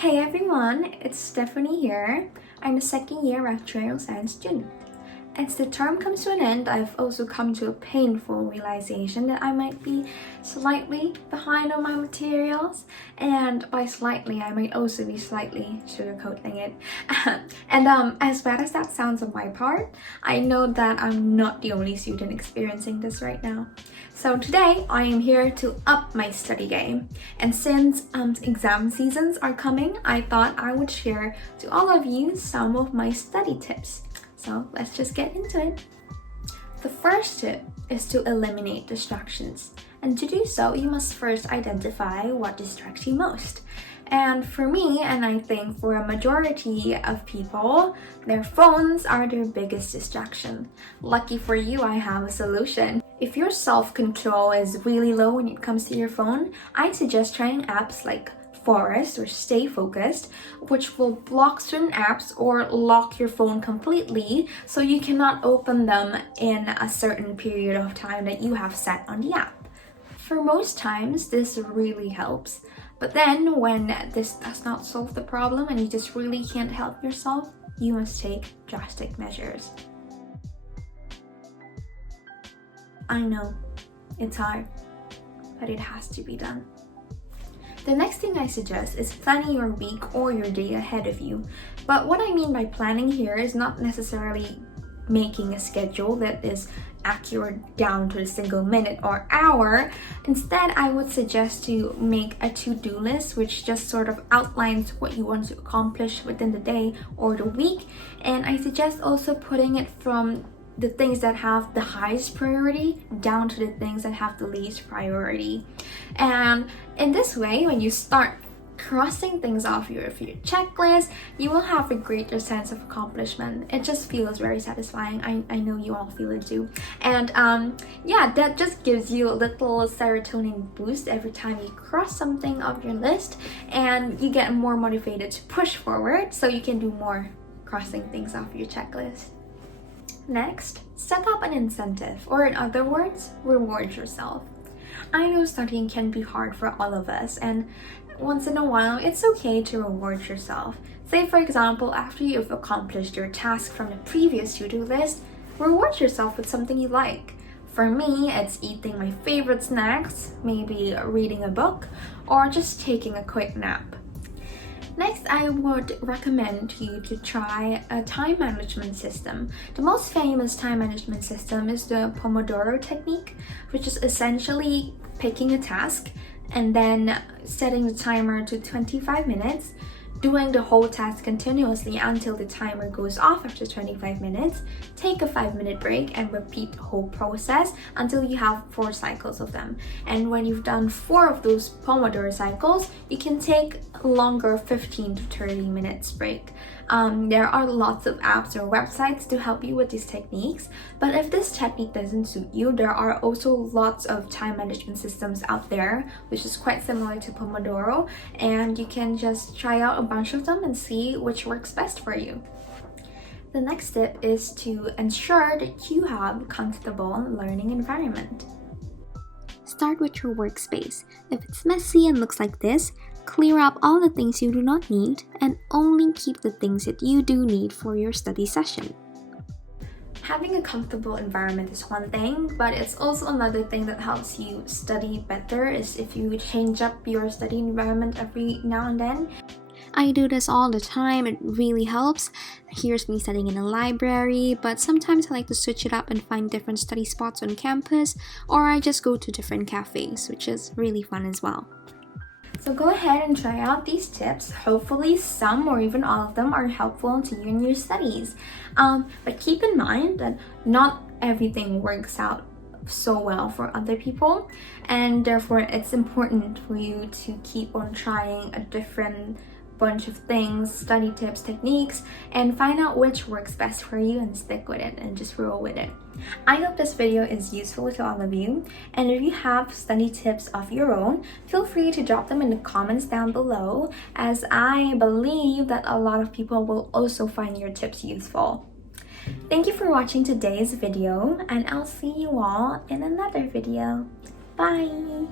Hey everyone, it's Stefany here. I'm a second year Actuarial Science student. As the term comes to an end, I've also come to a painful realization that I might be slightly behind on my materials, and by slightly, I might also be slightly sugarcoating it. As bad as that sounds on my part, I know that I'm not the only student experiencing this right now. So today, I am here to up my study game. And since exam seasons are coming, I thought I would share to all of you some of my study tips. So let's just get into it. The first tip is to eliminate distractions. And to do so, you must first identify what distracts you most. And for me, and I think for a majority of people, their phones are their biggest distraction. Lucky for you, I have a solution. If your self-control is really low when it comes to your phone, I suggest trying apps like Forest or Stay Focused, which will block certain apps or lock your phone completely so you cannot open them in a certain period of time that you have set on the app. For most times, this really helps. But then when this does not solve the problem and you just really can't help yourself, you must take drastic measures. I know, it's hard, but it has to be done. The next thing I suggest is planning your week or your day ahead of you. But what I mean by planning here is not necessarily making a schedule that is accurate down to a single minute or hour. Instead, I would suggest to make a to-do list which just sort of outlines what you want to accomplish within the day or the week. And I suggest also putting it from the things that have the highest priority down to the things that have the least priority. And in this way, when you start crossing things off your checklist, you will have a greater sense of accomplishment. It just feels very satisfying. I know you all feel it too. And yeah, that just gives you a little serotonin boost every time you cross something off your list, and you get more motivated to push forward so you can do more crossing things off your checklist. Next, set up an incentive, or in other words, reward yourself. I know studying can be hard for all of us, and once in a while, it's okay to reward yourself. Say for example, after you've accomplished your task from the previous to-do list, reward yourself with something you like. For me, it's eating my favorite snacks, maybe reading a book, or just taking a quick nap. Next, I would recommend you to try a time management system. The most famous time management system is the Pomodoro technique, which is essentially picking a task and then setting the timer to 25 minutes, doing the whole task continuously until the timer goes off after 25 minutes, take a 5-minute break and repeat the whole process until you have 4 cycles of them. And when you've done 4 of those Pomodoro cycles, you can take a longer 15 to 30 minutes break. There are lots of apps or websites to help you with these techniques, but if this technique doesn't suit you, there are also lots of time management systems out there which is quite similar to Pomodoro, and you can just try out a bunch of them and see which works best for you. The next tip is to ensure that you have a comfortable learning environment. Start with your workspace. If it's messy and looks like this, clear up all the things you do not need and only keep the things that you do need for your study session. Having a comfortable environment is one thing, but it's also another thing that helps you study better is if you change up your study environment every now and then. I do this all the time. It really helps. Here's me studying in a library, but sometimes I like to switch it up and find different study spots on campus, or I just go to different cafes, which is really fun as well. So go ahead and try out these tips. Hopefully some or even all of them are helpful to you in your studies. But keep in mind that not everything works out so well for other people, and therefore it's important for you to keep on trying a different bunch of things, study tips, techniques, and find out which works best for you and stick with it and just roll with it. I hope this video is useful to all of you, and if you have study tips of your own, feel free to drop them in the comments down below, as I believe that a lot of people will also find your tips useful. Thank you for watching today's video, and I'll see you all in another video. Bye!